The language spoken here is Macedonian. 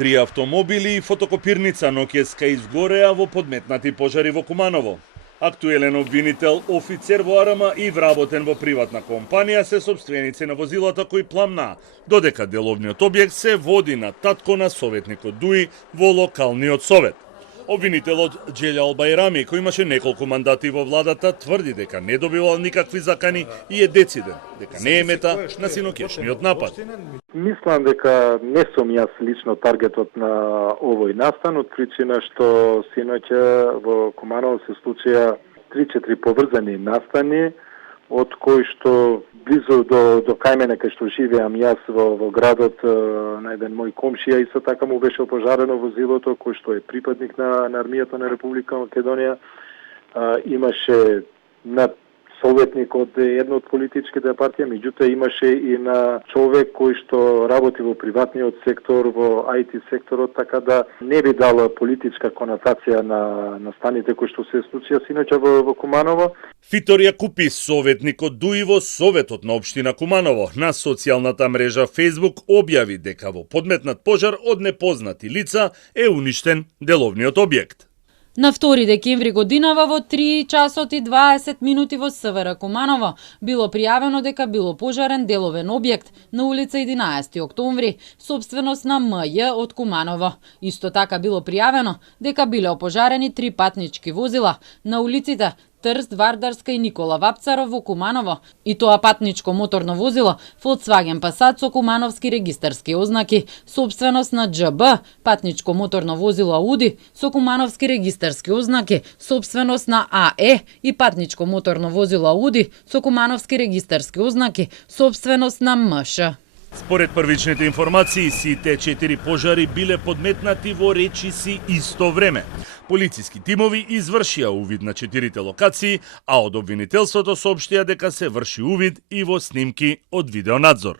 Три автомобили и фотокопирница Нокијска изгореа во подметнати пожари во Куманово. Актуелен обвинител, офицер во АРМА и вработен во приватна компанија се сопственици на возилата кои пламнаа, додека деловниот објект се води на татко на советникот Дуи во локалниот совет. Обвинителот Джелја Албајрами, кој имаше неколку мандати во владата, тврди дека не добивал никакви закани и е дециден, дека не е мета на синокешниот напад. Мислам дека не сум јас лично таргетот на овој настан, од причина што синоќа во Куманово се случија 3-4 поврзани настани, од кои што близу до кај мене кај што живеам јас во градот, на еден мој комшија исто така му беше опожарено возилото, кој што е припадник на армијата на Република Македонија. Имаше на советник од една од политичките партија, меѓутоа имаше и на човек кој што работи во приватниот сектор, во IT секторот, така да не би дала политичка конотација на станите кои што се случија синоќа во Куманово. Фитор Јакупи, советникот Дуи во Советот на општина Куманово, на социјалната мрежа Facebook објави дека во подметнат пожар од непознати лица е уништен деловниот објект. На 2 декември годинава во 3 часот и 20 минути во СВР Куманово било пријавено дека било пожарен деловен објект на улица 11 октомври, собственост на МЈ од Куманово. Исто така било пријавено дека биле опожарени 3 патнички возила на улиците Трст, Вардарска и Никола Вапцаров во Куманово, и тоа патничко моторно возило Volkswagen Passat со кумановски регистарски ознаки, собственост на џБ, патничко моторно возило Ауди со кумановски регистарски ознаки, собственост на АЕ и патничко моторно возило Ауди со кумановски регистарски ознаки, собственост на МШ. Според првичните информации, сите 4 пожари биле подметнати во речиси исто време. Полициски тимови извршија увид на 4 локации, а од обвинителството соопштија дека се врши увид и во снимки од видеонадзор.